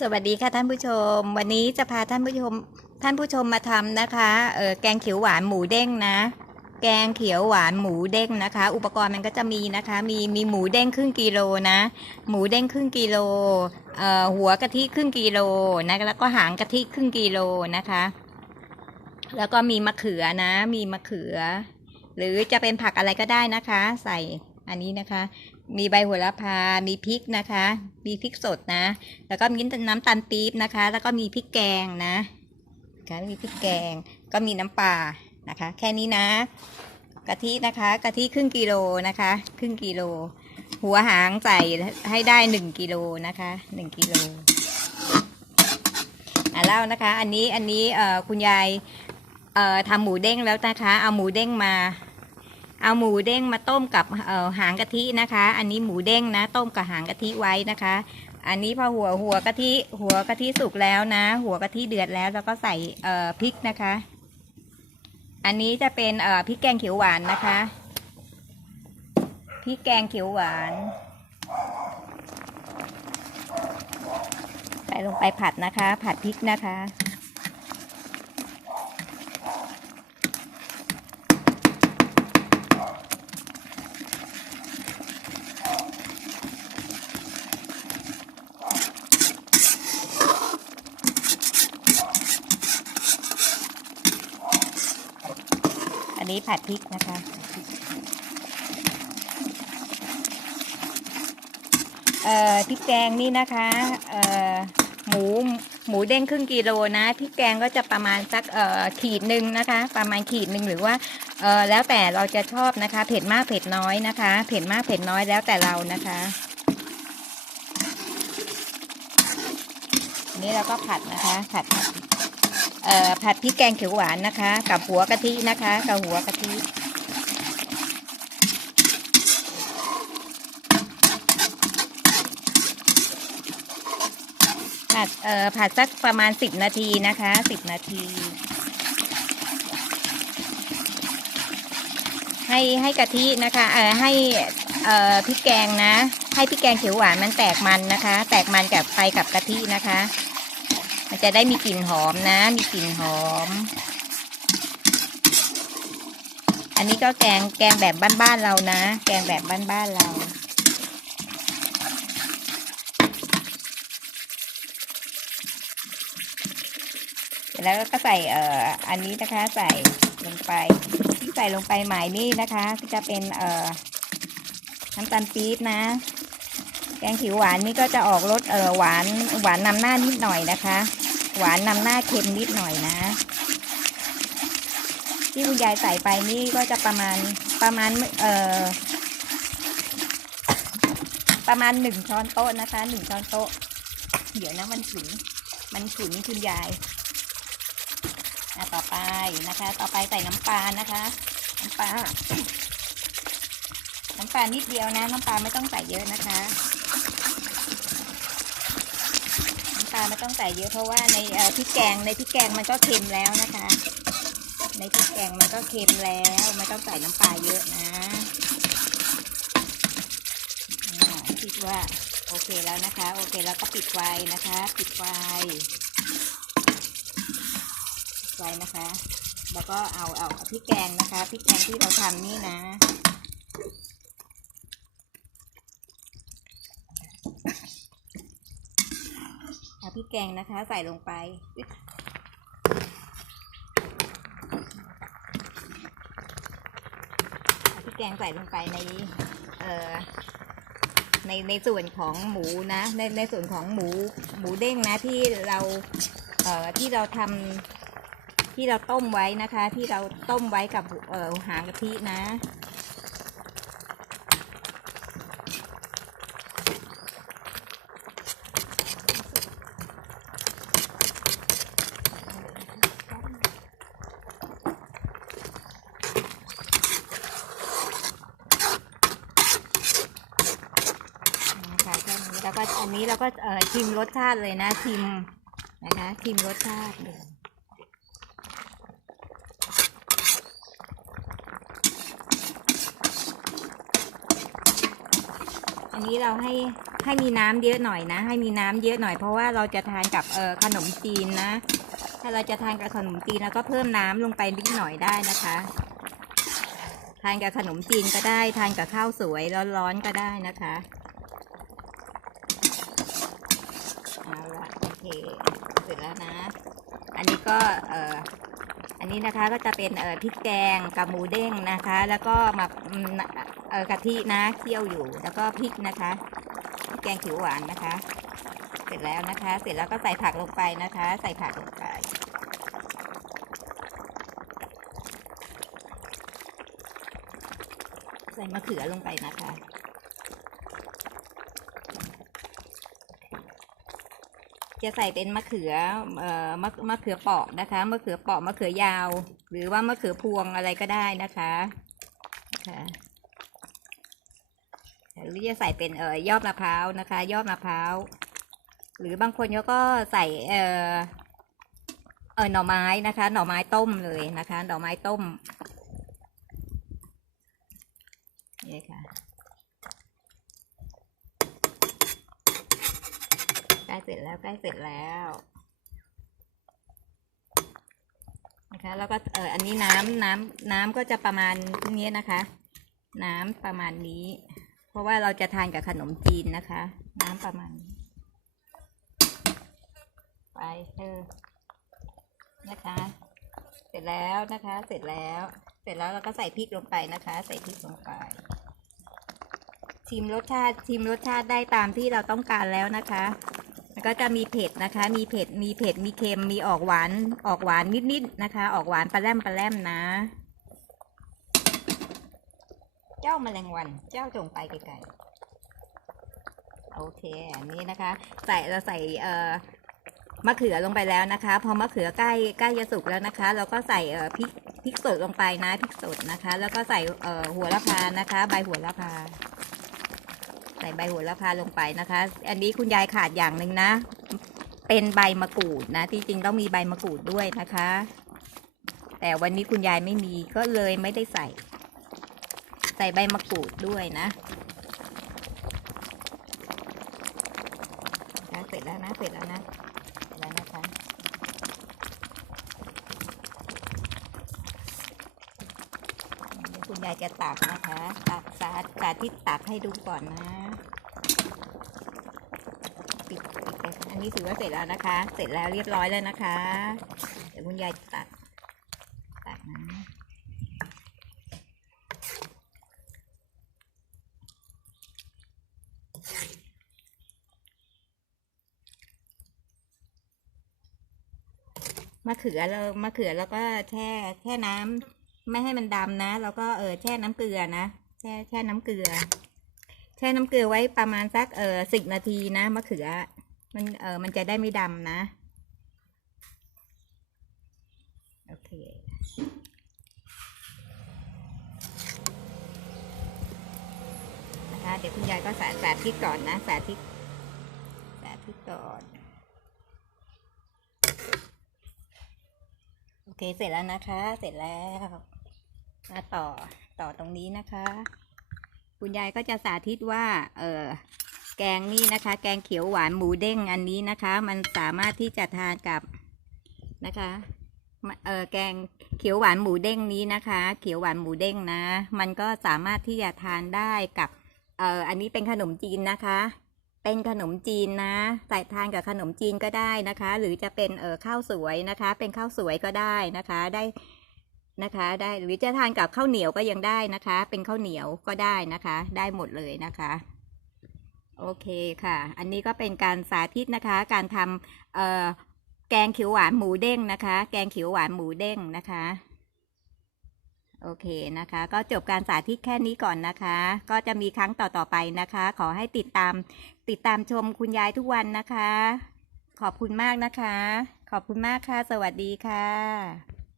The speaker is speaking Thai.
สวัสดีค่ะท่านผู้ชม วันนี้จะพาท่านผู้ชมท่านผู้ชมมาทำนะคะเออแกงเขียวหวานหมูเด้งนะ แกงเขียวหวานหมูเด้งนะคะ อุปกรณ์มันก็จะมีนะคะ มีมีหมูเด้งครึ่งกิโลนะ หมูเด้งครึ่งกิโลเอ่อหัวกะทิครึ่งกิโลนะแล้วก็หางกะทิครึ่งกิโลนะคะ แล้วก็มีมะเขือนะ มีมะเขือ หรือจะเป็นผักอะไรก็ได้นะคะ ใส่อันนี้นะคะ มีใบโหระพา มีพริกนะคะ มีพริกสดนะ แล้วก็มีน้ำตาลปี๊บนะคะ แล้วก็มีพริกแกงนะค่ะมีพริกแกง ก็มีน้ำปลานะคะ แค่นี้นะ กะทินะคะ กะทิครึ่งกิโลนะคะ ครึ่งกิโล หัวหางใส่ให้ได้หนึ่งกิโลนะคะหนึ่งกิโลอะเล่านะคะ อันนี้ อันนี้ เอ่อ คุณยาย เอ่อทำหมูเด้งแล้วนะคะ เอาหมูเด้งมา เอาหมูเด้งมาต้มกับหางกะทินะคะ อันนี้หมูเด้งนะ ต้มกับหางกะทิไว้นะคะ อันนี้พอหัวหัวกะทิหัวกะทิสุกแล้วนะ หัวกะทิเดือดแล้วแล้วก็ใส่พริกนะคะ อันนี้จะเป็นพริกแกงเขียวหวานนะคะพริกแกงเขียวหวานใส่ลงไปผัดนะคะ ผัดพริกนะคะ นี้ผัดพริกนะคะเอ่อพริกแกงนี่นะคะเอ่อหมูหมูเด้งครึ่งกิโลนะพริกแกงก็จะประมาณสักเอ่อขีดหนึ่งนะคะ ประมาณขีดหนึ่งหรือว่าเอ่อแล้วแต่เราจะชอบนะคะ เผ็ดมากเผ็ดน้อยนะคะ เผ็ดมากเผ็ดน้อยแล้วแต่เรานะคะนนี้เราก็ผัดนะคะ ผัดผัด ผัดพริกแกงเขียวหวานนะคะ กับหัวกะทินะคะ กับหัวกะทิผัดเอ่อผัดสักประมาณสิบนาทีนะคะสิบนาที ให้ให้กะทินะคะเอ่อให้เอ่อพริกแกงนะ ให้พริกแกงเขียวหวานมันแตกมันนะคะ แตกมันกับไปกับกะทินะคะ มันจะได้มีกลิ่นหอมนะ มีกลิ่นหอม อันนี้ก็แกงแกงแบบบ้านๆเรานะ แกงแบบบ้านๆเราเสร็จแล้วก็ใส่เอ่ออันนี้นะคะใส่ลงไปที่ใส่ลงไปใหม่นี่นะคะ ก็จะเป็นเอ่อน้ำตาลปี๊บนะ แกงเขียวหวานนี่ก็จะออกรสเออหวานหวานนำหน้านิดหน่อยนะคะ หวานนำหน้าเค็มนิดหน่อยนะ ที่คุณยายใส่ไปนี่ก็จะประมาณประมาณเออประมาณหนึ่งช้อนโต๊ะนะคะหนึ่งช้อนโต๊ะ เดี๋ยวนะมันฉุนมันฉุนคุณยายอะต่อไปนะคะ ต่อไปใส่น้ำปลานะคะ น้ำปลา น้ำปลานิดเดียวนะ น้ำปลาไม่ต้องใส่เยอะนะคะ น้ำตาลไม่ต้องใส่เยอะเพราะว่าในพริกแกงในพริกแกงมันก็เค็มแล้วนะคะ ในพริกแกงมันก็เค็มแล้วไม่ต้องใส่น้ำปลาเยอะนะคิดว่าโอเคแล้วนะคะ โอเคแล้วก็ปิดไฟนะคะ ปิดไฟปิดไฟนะคะ แล้วก็เอาเอาพริกแกงนะคะพริกแกงที่เราทำนี่นะ เอาพ ริกแกงนะคะ ใส่ลงไป พริกแกงใส่ลงไปในเอ่อในในส่วนของหมูนะ ในในส่วนของหมูหมูเด้งนะที่เราเอ่อที่เราทำที่เราต้มไว้นะคะ ที่เราต้มไว้กับเอ่อหางกะทินะแค่นี้แล้วก็อันนี้เรา ก็เอ่อชิมรสชาติเลยนะชิมนะคะชิมรสชาติอัอันนี้เราให้ให้มีน้ำเยอะหน่อยนะ ให้มีน้ำเยอะหน่อยเพราะว่าเราจะทานกับเออขนมจีนนะ ถ้าเราจะทานกับขนมจีนแล้วก็เพิ่มน้ำลงไปนิดหน่อยได้นะคะ ทานกับขนมจีนก็ได้ทานกับข้าวสวยร้อนๆก็ได้นะคะเอาละโอ เค เสร็จแล้วนะ อันนี้ก็เอ่ออันนี้นะคะก็จะเป็นเอ่อพริกแกงกับหมูเด้งนะคะ แล้วก็มาเอ่อกะทินะเคี่ยวอยู่ แล้วก็พริกนะคะพริกแกงเขียวหวานนะคะ เสร็จแล้วนะคะ เสร็จแล้วก็ใส่ผักลงไปนะคะ ใส่ผักลงไปใส่มะเขือลงไปนะคะ จะใส่เป็นมะเขือเอ่อมะมะเขือเปาะนะคะมะเขือเปาะมะเขือยาว หรือว่ามะเขือพวงอะไรก็ได้นะคะค่ะหรือจะใส่เป็นเอ่อยอดมะพร้าวนะคะ ยอดมะพร้าวหรือบางคนเขาก็ใส่เอ่อเออหน่อไม้นะคะ หน่อไม้ต้มเลยนะคะ หน่อไม้ต้มนี่ค่ะ ใกล้ เสร็จแล้วใกล้เสร็จแล้วนะคะแล้วก็เอออันนี้น้ำน้ำน้ำก็จะประมาณนี้นะคะ น้ำประมาณนี้ เพราะว่าเราจะทานกับขนมจีนนะคะ น้ำประมาณนี้ไปเออนะคะ เสร็จแล้วนะคะ เสร็จแล้ว เสร็จแล้วเราก็ใส่พริกลงไปนะคะ ใส่พริกลงไป ชิมรสชาติชิมรสชาติได้ตามที่เราต้องการแล้วนะคะ แล้วก็จะมีเผ็ดนะคะ มีเผ็ด มีเผ็ด มีเค็ม มีออกหวาน ออกหวานนิดๆนะคะ ออกหวานปลาแรมปลาแรมนะ เจ้าแมลงวัน เจ้าจงไปไกลๆ โอเค อันนี้นะคะ ใส่เราใส่เอ่อมะเขือลงไปแล้วนะคะ พอมะเขือใกล้ใกล้จะสุกแล้วนะคะ เราก็ใส่เอ่อพริกพริกสดลงไปนะพริกสดนะคะ แล้วก็ใส่เอ่อหัวละพานะคะ ใบหัวละพา ส่ใบโหัวละพาลงไปนะคะ อันนี้คุณยายขาดอย่างหนึ่งนะ เป็นใบมะกรูดนะ ที่จริงต้องมีใบมะกรูดด้วยนะคะ แต่วันนี้คุณยายไม่มีก็เลยไม่ได้ใส่ ใส่ใบมะกรูดด้วยนะนะเสร็จแล้วนะ เสร็จแล้วนะเสร็จแล้วนะคะ เดี๋ ยายจะตักนะคะตักสาสาธิตตักให้ดูก่อนนะปิดปิดไปอันนี้ถือว่าเสร็จแล้วนะคะ เสร็จแล้วเรียบร้อยแล้วนะคะ เดี๋ยวคุณยายตักตักนะมะเขือเรามะเขือแล้วก็แช่แช่น้ำ ไม่ให้มันดำนะ แล้วก็เออแช่น้ำเกลือนะ แช่แช่น้ำเกลือ แช่น้ำเกลือไว้ประมาณสักเออสิบนาทีนะมะเขือ มันเออมันจะได้ไม่ดำนะโอเคนะคะเดี๋ยวคุณยายก็สาสาธิตก่อนนะ สาธิตสาธิตก่อนโอเคเสร็จแล้วนะคะ เสร็จแล้ว มาต่อต่อตรงนี้นะคะ คุณยายก็จะสาธิตว่า เออแกงนี่นะคะ แกงเขียวหวานหมูเด้งอันนี้นะคะ มันสามารถที่จะทานกับนะคะมะเออแกงเขียวหวานหมูเด้งนี้นะคะ เขียวหวานหมูเด้งนะ มันก็สามารถที่จะทานได้กับเอออันนี้เป็นขนมจีนนะคะ เป็นขนมจีนนะใส่ทานกับขนมจีนก็ได้นะคะ หรือจะเป็นเออข้าวสวยนะคะ เป็นข้าวสวยก็ได้นะคะ ได้ นะคะ ได้หรือจะทานกับข้าวเหนียวก็ยังได้นะคะ เป็นข้าวเหนียวก็ได้นะคะ ได้หมดเลยนะคะโอเคค่ะ อันนี้ก็เป็นการสาธิตนะคะ การทำเอ่อแกงเขียวหวานหมูเด้งนะคะ แกงเขียวหวานหมูเด้งนะคะ โอเคนะคะ ก็จบการสาธิตแค่นี้ก่อนนะคะ ก็จะมีครั้งต่อๆไปนะคะ ขอให้ติดตามติดตามชมคุณยายทุกวันนะคะ ขอบคุณมากนะคะ ขอบคุณมากค่ะ สวัสดีค่ะ